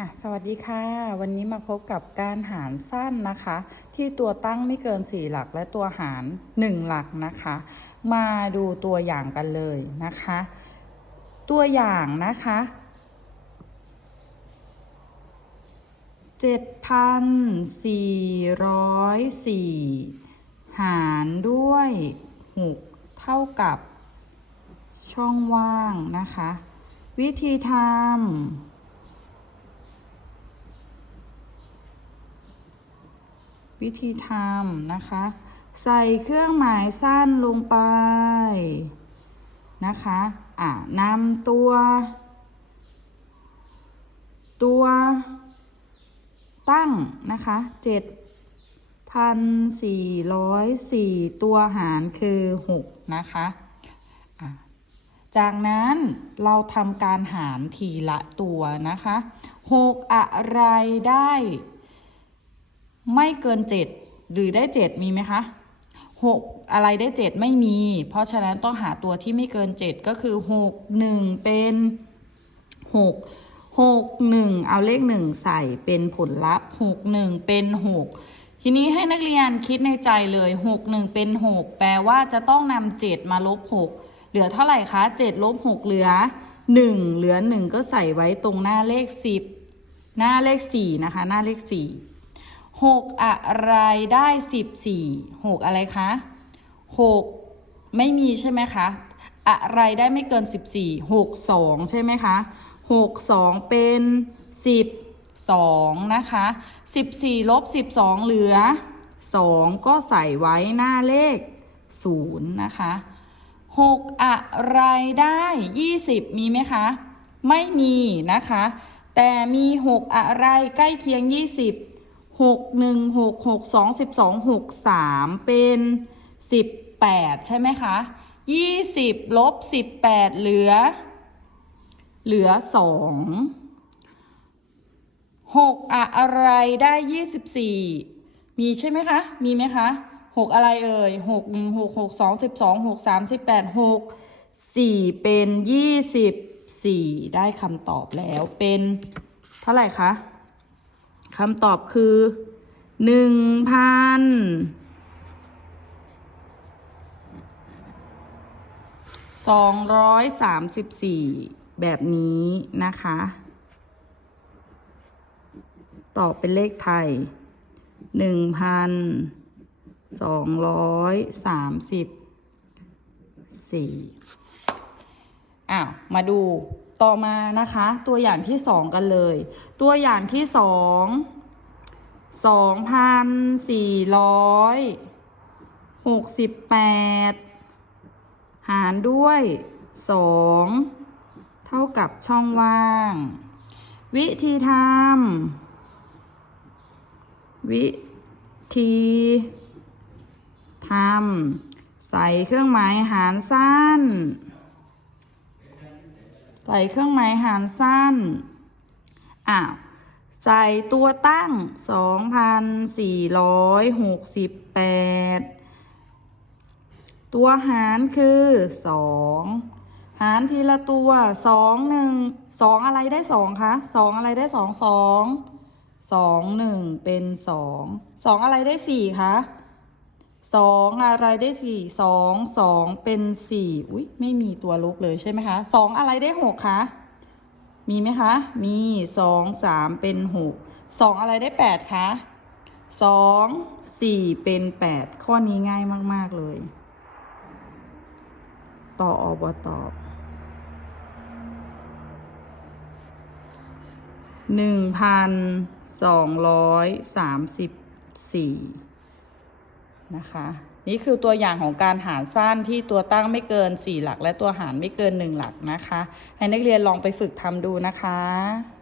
อะสวัสดีค่ะ วันนี้มาพบกับการหารสั้นนะคะ ที่ตัวตั้งไม่เกิน 4 หลักและตัวหาร 1 หลักนะคะ มาดูตัวอย่างกันเลยนะคะ ตัวอย่างนะคะ 7,404 หารด้วย 6 เท่ากับช่องว่างนะคะ วิธีทำ วิธีทำนะคะ ใส่เครื่องหมายสั้นลงไปนะคะ อ่านำตัว ตัวตั้งนะคะเจ็ดพันสี่ร้อยสี่ตัวหารคือหกนะคะะจากนั้นเราทำการหารทีละตัวนะคะหกอะไรได้ ไม่เกินเจ็ดหรือได้เจ็ดมีไหมคะหกอะไรได้เจ็ดไม่มี เพราะฉะนั้นต้องหาตัวที่ไม่เกินเจ็ดก็คือหกหนึ่งเป็นหกหกหนึ่งเอาเลขหนึ่งใส่เป็นผลลัพธ์หกหนึ่งเป็นหกทีนี้ให้นักเรียนคิดในใจเลยหกหนึ่งเป็นหกแปลว่าจะต้องนำเจ็ดมาลบหกเหลือเท่าไหร่คะเจ็ดลบหกเหลือหนึ่งเหลือหนึ่งก็ใส่ไว้ตรงหน้าเลขสิบหน้าเลขสี่นะคะ หน้าเลขสี่ หกอะไรได้สิบสี่หกอะไรคะหกไม่มีใช่ไหมคะ อะไรได้ไม่เกินสิบสี่หกสองใช่ไหมคะหกสองเป็นสิบสองนะคะสิบสี่ลบสิบสองเหลือสองก็ใส่ไว้หน้าเลขศูนย์นะคะหกอะไรได้ยี่สิบมีไหมคะ ไม่มีนะคะ แต่มีหกอะไรใกล้เคียงยี่สิบ หกหนึ่งหกหกสองสิบสองหกสามเป็นสิบแปดใช่ไหมคะยี่สิบลบสิบแปดเหลือ เหลือสองหกอะไรได้ยี่สิบสี่มีใช่ไหมคะ มีไหมคะหกอะไรเอ่ยหกหนึ่งหกหกสองสิบสองหกสามสิบแปดหกสี่เป็นยี่สิบสี่ได้คำตอบแล้วเป็นเท่าไหร่คะ คำตอบคือหนึ่งพันสองร้อยสามสิบสี่แบบนี้นะคะ ตอบเป็นเลขไทยหนึ่งพันสองร้อยสามสิบสี่อ้าว มาดู ต่อมานะคะ ตัวอย่างที่สองกันเลย ตัวอย่างที่สองสองพันสี่ร้อยหกสิบแปดหารด้วยสองเท่ากับช่องว่าง วิธีทำวิธีทำใส่เครื่องหมายหารสั้น ใส่เครื่องหมายหารสั้น อ้าว ใส่ตัวตั้ง 2,468 ตัวหารคือ 2 หารทีละตัว 2 1 2 อะไรได้ 2 คะ 2 อะไรได้ 2 2 2 1 เป็น 2 2 อะไรได้ 4 คะ สองอะไรได้สี่สองสองเป็นสี่อุ้ยไม่มีตัวลบเลยใช่ไหมคะสองอะไรได้หกคะมีไหมคะ มีสองสามเป็นหกสองอะไรได้แปดคะสองสี่เป็นแปดข้อนี้ง่ายมาก ๆ เลย ต่ออบตอบหนึ่งพันสองร้อยสามสิบสี่ นะคะ นี่คือตัวอย่างของการหารสั้นที่ตัวตั้งไม่เกิน 4 หลัก และตัวหารไม่เกิน 1 หลักนะคะ ให้นักเรียนลองไปฝึกทำดูนะคะ